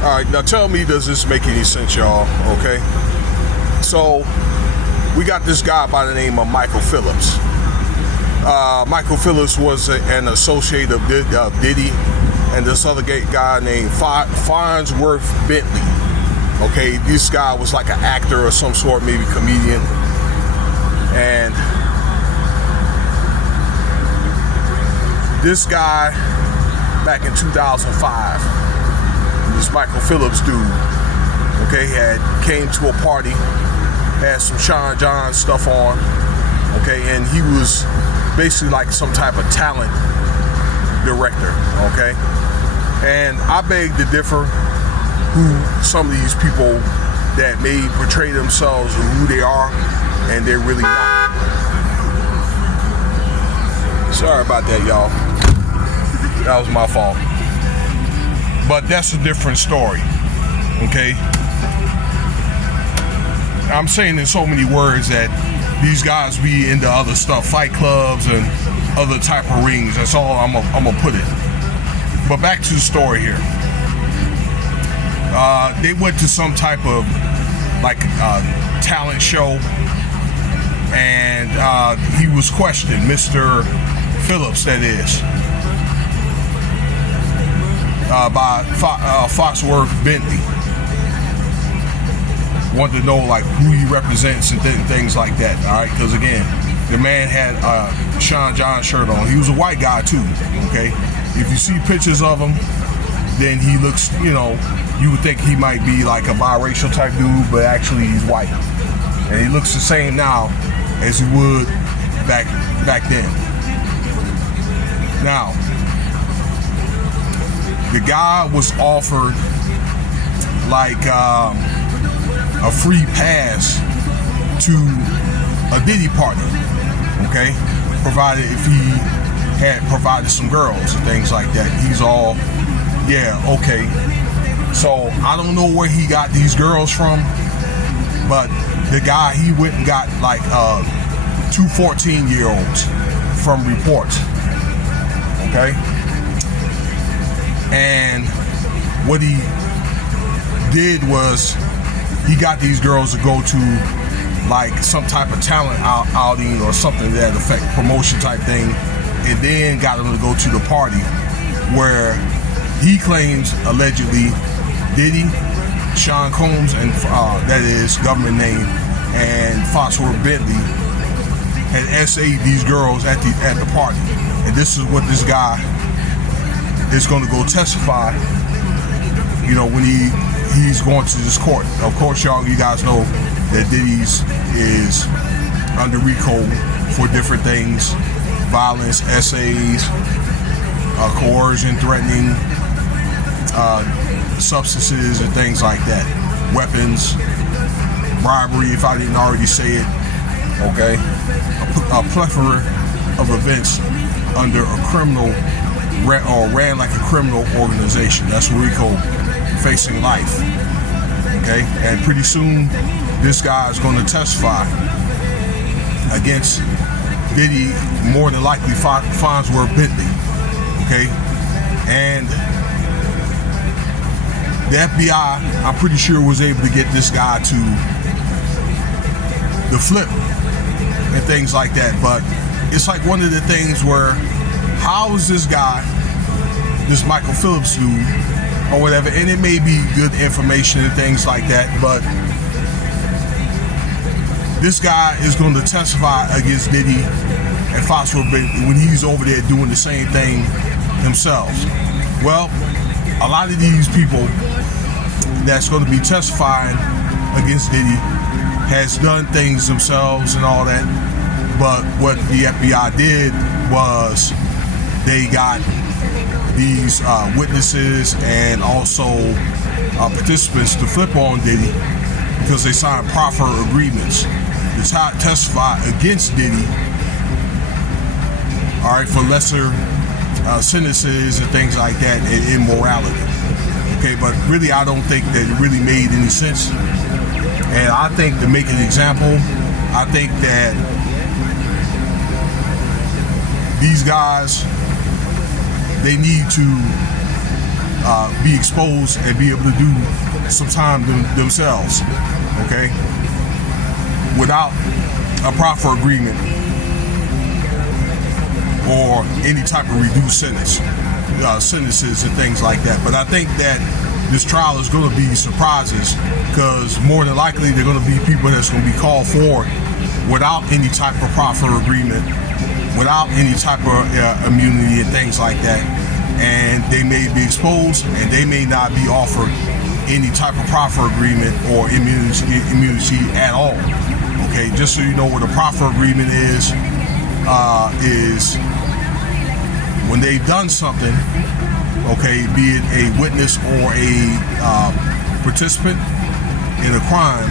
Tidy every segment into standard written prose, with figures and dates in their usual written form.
All right, now tell me, does this make any sense, y'all? Okay. So we got this guy by the name of Michael Phillips. Michael Phillips was an associate of Diddy and this other guy named Fonzworth Bentley. Okay, this guy was like an actor or some sort, maybe comedian. And this guy, back in 2005, this Michael Phillips dude, okay, came to a party, had some Sean John stuff on, okay, and he was basically like some type of talent director, okay. And I beg to differ who some of these people that may portray themselves or who they are, and they're really not. Sorry about that, y'all. That was my fault. But that's a different story, okay? I'm saying in so many words that these guys be into other stuff, fight clubs and other type of rings. That's all I'm gonna put it. But back to the story here. They went to some type of like talent show, and he was questioned, Mr. Phillips, that is, by Fonzworth Bentley. Wanted to know like who he represents and things like that. All right, because again, the man had a Sean John shirt on. He was a white guy too. Okay, if you see pictures of him, then he looks, you know, you would think he might be like a biracial type dude, but actually he's white, and he looks the same now as he would back then. Now, the guy was offered like a free pass to a Diddy party, okay? Provided if he had provided some girls and things like that. He's all, yeah, okay. So I don't know where he got these girls from, but the guy, he went and got like 2 14-year-olds from reports, okay? And what he did was he got these girls to go to like some type of talent outing or something to that effect, promotion type thing, and then got them to go to the party where he claims allegedly Diddy, Sean Combs, and that is government name, and Fonzworth Bentley had essayed these girls at the party. And this is what this guy is going to go testify, you know, when he's going to this court. Of course, you guys know that Diddy's is under RICO for different things: violence, essays, coercion, threatening, substances and things like that, weapons, bribery, if I didn't already say it, okay, a plethora of events under a criminal or ran like a criminal organization. That's RICO, facing life, okay? And pretty soon this guy is going to testify against Diddy, more than likely Fonzworth Bentley, okay? And the FBI, I'm pretty sure, was able to get this guy to the flip and things like that. But it's like one of the things where, how is this guy, this Michael Phillips dude, or whatever, and it may be good information and things like that, but this guy is going to testify against Diddy and Fonzworth when he's over there doing the same thing themselves. Well, a lot of these people that's going to be testifying against Diddy has done things themselves and all that, but what the FBI did was they got these witnesses and also participants to flip on Diddy because they signed proffer agreements to testify against Diddy, all right, for lesser sentences and things like that, and immorality. Okay, but really I don't think that it really made any sense. And I think, to make an example, I think that these guys, they need to be exposed and be able to do some time themselves, okay, without a proper agreement or any type of reduced sentences and things like that. But I think that this trial is going to be surprises, because more than likely they're going to be people that's going to be called for without any type of proper agreement, without any type of immunity and things like that, and they may be exposed and they may not be offered any type of proper agreement or immunity at all. Okay, just so you know what a proper agreement is when they've done something, okay, be it a witness or a participant in a crime,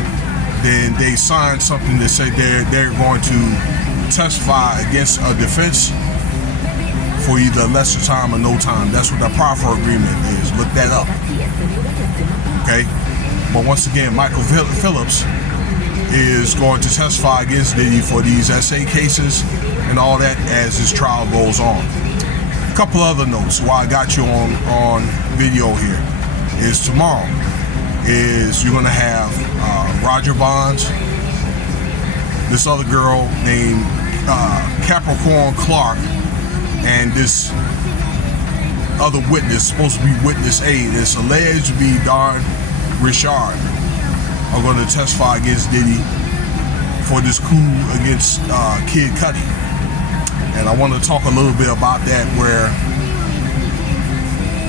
then they sign something that say they're going to testify against a defense for either lesser time or no time. That's what the proper agreement is. Look that up. Okay? But once again, Michael Phillips is going to testify against Diddy for these SA cases and all that as this trial goes on. A couple other notes while I got you on video here is tomorrow is you're going to have Roger Bonds, this other girl named Capricorn Clark, and this other witness, supposed to be witness A, that's alleged to be Don Richard, are going to testify against Diddy for this coup against Kid Cudi. And I want to talk a little bit about that, where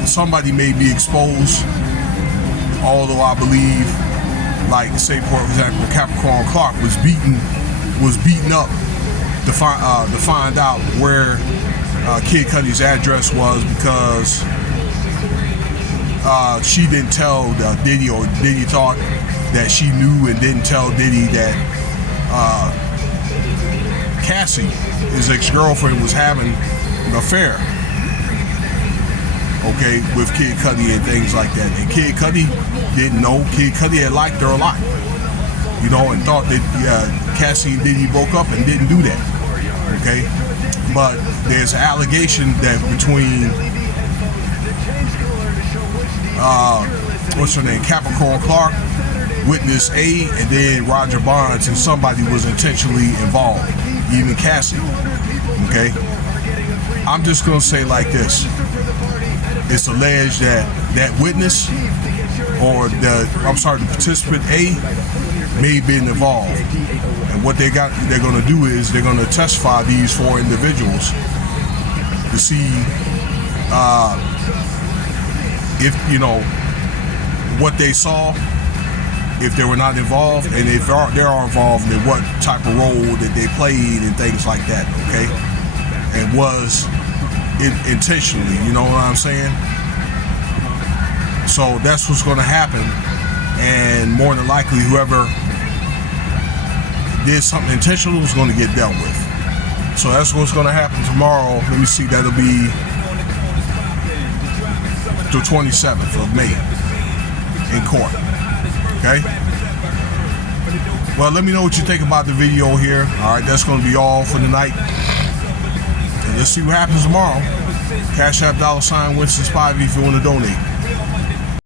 somebody may be exposed, although I believe, like say for example, Capricorn Clark was beaten up to find out where Kid Cudi's address was, because she didn't tell Diddy, or Diddy thought that she knew and didn't tell Diddy that Cassie, his ex-girlfriend, was having an affair, okay, with Kid Cudi and things like that. And Kid Cudi didn't know. Kid Cudi had liked her a lot, you know, and thought that Cassie and Diddy broke up and didn't do that, okay? But there's an allegation that between what's her name, Capricorn Clark, witness A, and then Roger Bonds, and somebody was intentionally involved, even Cassie, okay? I'm just gonna say like this: it's alleged that that witness, or the participant A, may have been involved. And what they're gonna do is they're gonna testify these four individuals to see if, you know, what they saw, if they were not involved, and if they are involved, then what type of role that they played and things like that, okay? And was it intentionally, you know what I'm saying? So that's what's going to happen, and more than likely whoever did something intentional is going to get dealt with. So that's what's going to happen tomorrow. Let me see, that'll be the 27th of May in court. Okay? Well, let me know what you think about the video here. Alright, that's going to be all for tonight. And let's see what happens tomorrow. Cash App $Winston Spivey if you want to donate.